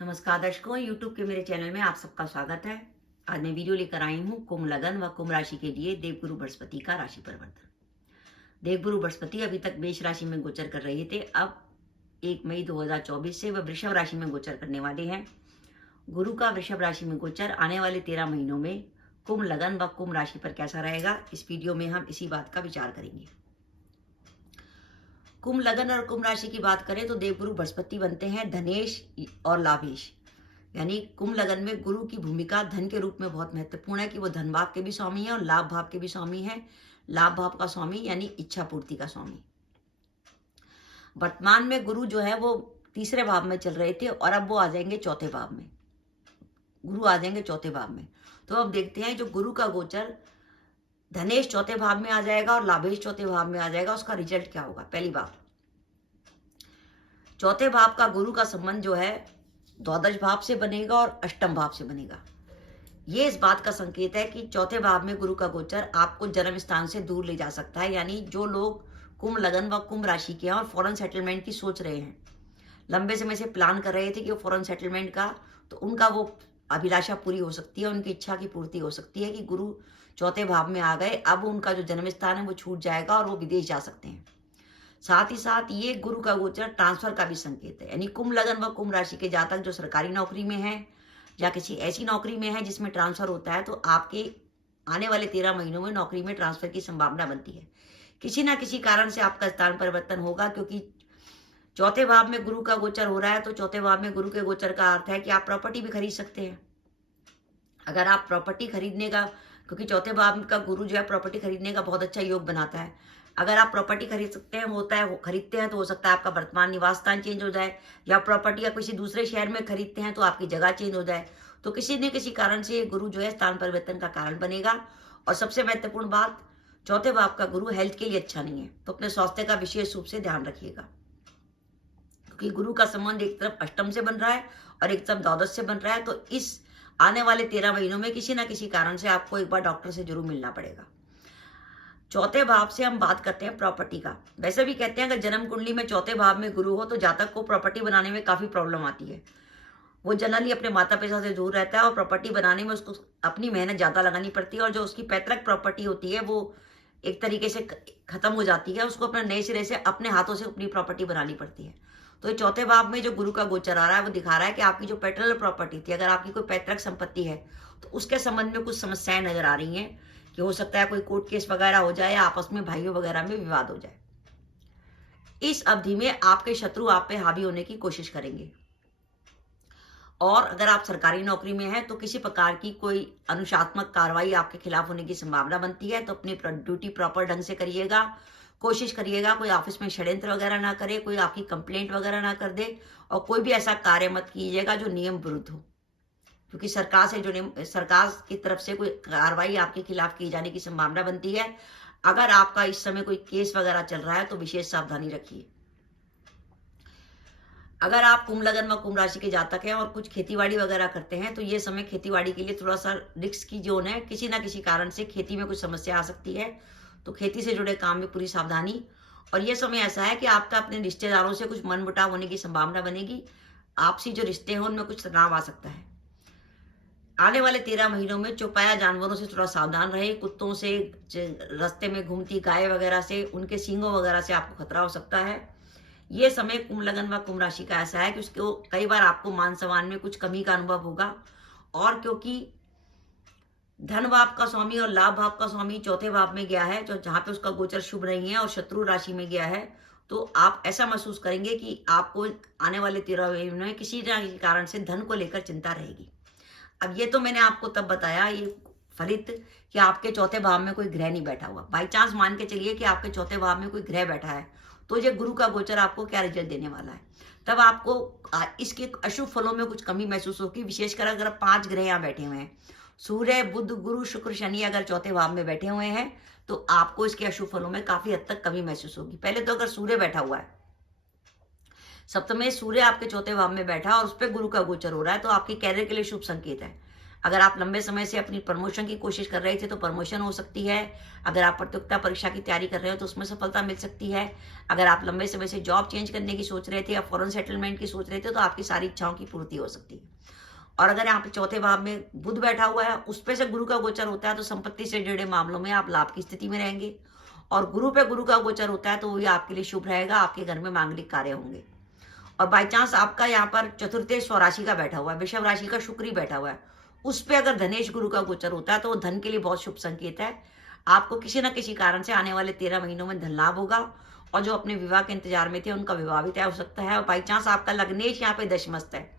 नमस्कार दर्शकों, YouTube के मेरे चैनल में आप सबका स्वागत है। आज मैं वीडियो लेकर आई हूँ कुंभ लगन व कुंभ राशि के लिए देवगुरु बृहस्पति का राशि परिवर्तन। देवगुरु बृहस्पति अभी तक मेष राशि में गोचर कर रहे थे। अब 1 मई 2024 से वह वृषभ राशि में गोचर करने वाले हैं। गुरु का वृषभ राशि में गोचर आने वाले 13 महीनों में कुंभ लगन व कुंभ राशि पर कैसा रहेगा, इस वीडियो में हम इसी बात का विचार करेंगे। कुंभ लगन और कुंभ राशि की बात करें तो देवगुरु बृहस्पति बनते हैं धनेश और लाभेश। यानी कुंभ लगन में गुरु की भूमिका धन के रूप में बहुत महत्वपूर्ण है कि वो धन भाव के भी स्वामी है और लाभ भाव के भी स्वामी है। लाभ भाव का स्वामी यानी इच्छा पूर्ति का स्वामी। वर्तमान में गुरु जो है वो तीसरे भाव में चल रहे थे और अब वो आ जाएंगे चौथे भाव में। गुरु आ जाएंगे चौथे भाव में। तो अब देखते हैं जो गुरु का गोचर धनेश चौथे भाव में आ जाएगा और लाभेश चौथे भाव में आ जाएगा, उसका रिजल्ट क्या होगा। पहली बात, चौथे भाव का गुरु का संबंध जो है द्वादश भाव से बनेगा और अष्टम भाव से बनेगा। ये इस बात का संकेत है कि चौथे भाव में गुरु का गोचर आपको जन्म स्थान से दूर ले जा सकता है। यानी जो लोग कुंभ लगन व कुंभ राशि के हैं और फॉरेन सेटलमेंट की सोच रहे हैं, लंबे समय से प्लान कर रहे थे कि वो फॉरेन सेटलमेंट का, तो उनका वो अभिलाषा पूरी हो सकती है, उनकी इच्छा की पूर्ति हो सकती है कि गुरु चौथे भाव में आ गए। अब उनका जो जन्म स्थान है वो छूट जाएगा और वो विदेश जा सकते हैं। साथ ही साथ ये गुरु का गोचर ट्रांसफर का भी संकेत है। यानी कुंभ लगन व कुंभ राशि के जातक जो सरकारी नौकरी में है या किसी ऐसी नौकरी में है जिसमें ट्रांसफर होता है, तो आपके आने वाले 13 महीनों में नौकरी में ट्रांसफर की संभावना बनती है। किसी ना किसी कारण से आपका स्थान परिवर्तन होगा, क्योंकि चौथे भाव में गुरु का गोचर हो रहा है। तो चौथे भाव में गुरु के गोचर का अर्थ है कि आप प्रॉपर्टी भी खरीद सकते हैं। अगर आप प्रॉपर्टी खरीदने का, क्योंकि चौथे भाव का गुरु जो है प्रॉपर्टी खरीदने का बहुत अच्छा योग बनाता है। अगर आप प्रॉपर्टी खरीद सकते हैं, खरीदते हैं, तो हो सकता है आपका वर्तमान निवास स्थान चेंज हो जाए, या प्रॉपर्टी या किसी दूसरे शहर में खरीदते हैं तो आपकी जगह चेंज हो जाए। तो किसी न किसी कारण से गुरु जो है स्थान परिवर्तन का कारण बनेगा। और सबसे महत्वपूर्ण बात, चौथे भाव का गुरु हेल्थ के लिए अच्छा नहीं है, तो अपने स्वास्थ्य का विशेष रूप से ध्यान रखिएगा। क्योंकि गुरु का संबंध एक तरफ अष्टम से बन रहा है और एक तरफ द्वादश से बन रहा है। तो इस आने वाले 13 महीनों में किसी ना किसी कारण से आपको एक बार डॉक्टर से जरूर मिलना पड़ेगा। चौथे भाव से हम बात करते हैं प्रॉपर्टी का। वैसे भी कहते हैं अगर जन्म कुंडली में चौथे भाव में गुरु हो तो जातक को प्रॉपर्टी बनाने में काफी प्रॉब्लम आती है। वो जनरली अपने माता पिता से दूर रहता है और प्रॉपर्टी बनाने में उसको अपनी मेहनत ज्यादा लगानी पड़ती है, और जो उसकी पैतृक प्रॉपर्टी होती है वो एक तरीके से खत्म हो जाती है। उसको अपने नए सिरे से अपने हाथों से अपनी प्रॉपर्टी बनानी पड़ती है। तो चौथे भाव में जो गुरु का गोचर आ रहा है वो दिखा रहा है कि आपकी जो पैटर्नल प्रॉपर्टी थी, अगर आपकी कोई पैतृक संपत्ति है तो उसके संबंध में कुछ समस्याएं नजर आ रही हैं कि हो सकता है कोई कोर्ट केस वगैरह हो जाए या आपस में भाइयों वगैरह में विवाद हो जाए। इस अवधि में आपके शत्रु आप पे हावी होने की कोशिश करेंगे। और अगर आप सरकारी नौकरी में हैं तो किसी प्रकार की कोई अनुशासनात्मक कार्रवाई आपके खिलाफ होने की संभावना बनती है। तो अपनी ड्यूटी प्रॉपर ढंग से करिएगा। कोशिश करिएगा कोई ऑफिस में षड्यंत्र वगैरह ना करे, कोई आपकी कंप्लेंट वगैरह ना कर दे, और कोई भी ऐसा कार्य मत कीजिएगा जो नियम विरुद्ध हो, क्योंकि सरकार की तरफ से कोई कार्रवाई आपके खिलाफ की जाने की संभावना बनती है। अगर आपका इस समय कोई केस वगैरह चल रहा है तो विशेष सावधानी रखिए। अगर आप कुंभ लगन व कुंभ राशि के जातक हैं और कुछ खेतीबाड़ी वगैरह करते हैं तो ये समय खेतीबाड़ी के लिए थोड़ा सा रिस्क की जोन है। किसी ना किसी कारण से खेती में कुछ समस्या आ सकती है, तो खेती से जुड़े काम में पूरी सावधानी। और ये समय ऐसा है कि आपका अपने रिश्तेदारों से कुछ मनमुटाव होने की संभावना बनेगी। आपसी जो रिश्ते हैं उनमें कुछ तनाव आ सकता है। आने वाले 13 महीनों में चौपाया जानवरों से थोड़ा सावधान रहे। कुत्तों से, रास्ते में घूमती गाय वगैरह से, उनके सींगों वगैरह से आपको खतरा हो सकता है। ये समय कुंभ लगन व कुंभ राशि का ऐसा है कि उसको कई बार आपको मान सम्मान में कुछ कमी का अनुभव होगा। और क्योंकि धन भाव का स्वामी और लाभ भाव का स्वामी चौथे भाव में गया है, जो जहां पे उसका गोचर शुभ नहीं है, और शत्रु राशि में गया है, तो आप ऐसा महसूस करेंगे कि आपको आने वाले 13 महीनों में किसी न किसी कारण से धन को लेकर चिंता रहेगी। अब ये तो मैंने आपको तब बताया ये फलित कि आपके चौथे भाव में कोई ग्रह नहीं बैठा हुआ। बाई चांस मान के चलिए कि आपके चौथे भाव में कोई ग्रह बैठा है, तो ये गुरु का गोचर आपको क्या रिजल्ट देने वाला है। तब आपको इसके अशुभ फलों में कुछ कमी महसूस होगी। विशेषकर अगर 5 ग्रह यहाँ बैठे हुए हैं, सूर्य, बुध, गुरु, शुक्र, शनि अगर चौथे भाव में बैठे हुए हैं, तो आपको इसके अशुभ फलों में काफी हद तक कमी महसूस होगी। पहले तो अगर सूर्य बैठा हुआ है, सप्तम में सूर्य आपके चौथे भाव में बैठा और उस पर गुरु का गोचर हो रहा है, तो आपके कैरियर के लिए शुभ संकेत है। अगर आप लंबे समय से अपनी प्रमोशन की कोशिश कर रहे थे तो प्रमोशन हो सकती है। अगर आप प्रतियोगिता परीक्षा की तैयारी कर रहे हो तो उसमें सफलता मिल सकती है। अगर आप लंबे समय से जॉब चेंज करने की सोच रहे थे या फॉरेन सेटलमेंट की सोच रहे थे तो आपकी सारी इच्छाओं की पूर्ति हो सकती है। और अगर यहाँ पे चौथे भाव में बुध बैठा हुआ है, उस पे से गुरु का गोचर होता है, तो संपत्ति से जुड़े मामलों में आप लाभ की स्थिति में रहेंगे। और गुरु पे गुरु का गोचर होता है तो वो आपके लिए शुभ रहेगा, आपके घर में मांगलिक कार्य होंगे। और बाई चांस आपका यहाँ पर चतुर्थे स्वराशि का बैठा हुआ है, वृषभ राशि का शुक्र ही बैठा हुआ है, उस पे अगर धनेश गुरु का गोचर होता है तो वो धन के लिए बहुत शुभ संकेत है। आपको किसी न किसी कारण से आने वाले 13 महीनों में धन लाभ होगा। और जो अपने विवाह के इंतजार में थे उनका विवाह भी तय हो सकता है। और बाई चांस आपका लग्नेश यहाँ पे दशमस्त है,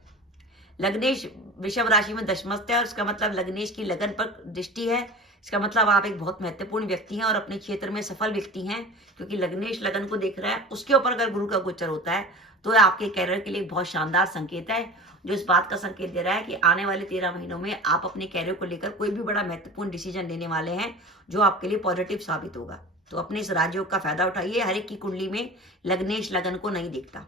लग्नेश वृषभ राशि में दशमस्त है, और इसका मतलब लग्नेश की लगन पर दृष्टि है। इसका मतलब आप एक बहुत महत्वपूर्ण व्यक्ति हैं और अपने क्षेत्र में सफल व्यक्ति हैं, क्योंकि लग्नेश लगन को देख रहा है। उसके ऊपर अगर गुरु का गोचर होता है तो यह आपके कैरियर के लिए बहुत शानदार संकेत है, जो इस बात का संकेत दे रहा है कि आने वाले 13 महीनों में आप अपने कैरियर को लेकर कोई भी बड़ा महत्वपूर्ण डिसीजन लेने वाले हैं जो आपके लिए पॉजिटिव साबित होगा। तो अपने इस राजयोग का फायदा उठाइए। हर एक की कुंडली में लग्नेश लगन को नहीं दिखता।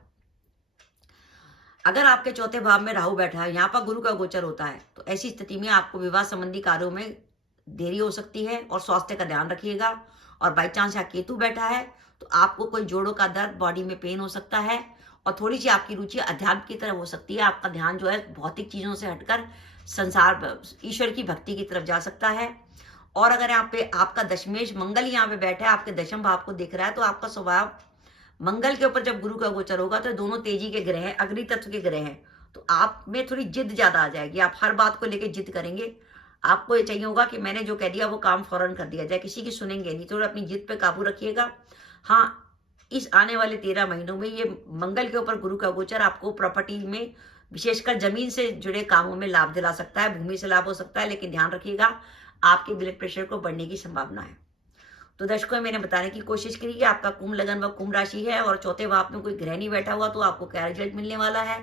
अगर आपके चौथे भाव में राहु बैठा है, यहाँ पर गुरु का गोचर होता है, तो ऐसी स्थिति में आपको विवाह संबंधी कार्यों में देरी हो सकती है और स्वास्थ्य का ध्यान रखिएगा। और बाई चांस यहाँ केतु बैठा है तो आपको कोई जोड़ों का दर्द, बॉडी में पेन हो सकता है, और थोड़ी सी आपकी रुचि अध्यात्म की तरफ हो सकती है। आपका ध्यान जो है भौतिक चीजों से हटकर संसार, ईश्वर की भक्ति की तरफ जा सकता है। और अगर यहाँ पे आपका दशमेश मंगल यहाँ पे बैठा है, आपके दशम भाव को देख रहा है, तो आपका स्वभाव मंगल के ऊपर जब गुरु का गोचर होगा तो दोनों तेजी के ग्रह हैं, अग्नि तत्व के ग्रह हैं, तो आप में थोड़ी जिद ज्यादा आ जाएगी। आप हर बात को लेकर जिद करेंगे। आपको ये चाहिए होगा कि मैंने जो कह दिया वो काम फौरन कर दिया जाए, किसी की सुनेंगे नहीं। थोड़ा अपनी जिद पे काबू रखिएगा। हाँ, इस आने वाले 13 महीनों में ये मंगल के ऊपर गुरु का गोचर आपको प्रॉपर्टी में, विशेषकर जमीन से जुड़े कामों में लाभ दिला सकता है, भूमि से लाभ हो सकता है, लेकिन ध्यान रखिएगा आपके ब्लड प्रेशर को बढ़ने की संभावना है। तो दर्शकों, मैंने बताने की कोशिश करी कि आपका कुंभ लगन व कुंभ राशि है और चौथे भाव में कोई ग्रह नहीं बैठा हुआ, तो आपको क्या रिजल्ट मिलने वाला है।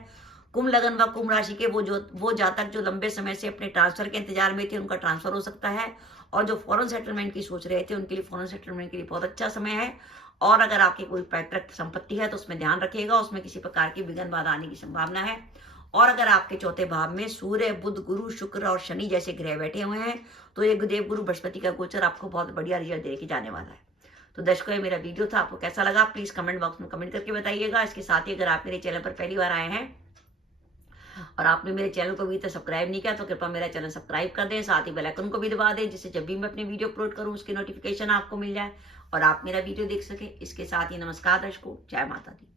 कुंभ लगन व कुंभ राशि के वो जातक जो लंबे समय से अपने ट्रांसफर के इंतजार में थे, उनका ट्रांसफर हो सकता है। और जो फॉरेन सेटलमेंट की सोच रहे थे, उनके लिए फॉरेन सेटलमेंट के लिए बहुत अच्छा समय है। और अगर आपकी कोई पैतृक संपत्ति है तो उसमें ध्यान रखिएगा, उसमें किसी प्रकार की विघ्न बाधा आने की संभावना है। और अगर आपके चौथे भाव में सूर्य, बुध, गुरु, शुक्र और शनि जैसे ग्रह बैठे हुए हैं, तो ये देव गुरु बृहस्पति का गोचर आपको बहुत बढ़िया रिजल्ट दे के जाने वाला है। तो दर्शकों, ये मेरा वीडियो था, आपको कैसा लगा प्लीज कमेंट बॉक्स में कमेंट करके बताइएगा। इसके साथ ही अगर आप मेरे चैनल पर पहली बार आए हैं और आपने मेरे चैनल को अभी तक सब्सक्राइब नहीं किया तो कृपया मेरा चैनल सब्सक्राइब कर दें, साथ ही बेल आइकन को भी दबा दें, जिससे जब भी मैं अपनी वीडियो अपलोड करूं उसकी नोटिफिकेशन आपको मिल जाए और आप मेरा वीडियो देख सके। इसके साथ ही नमस्कार दर्शकों, जय माता दी।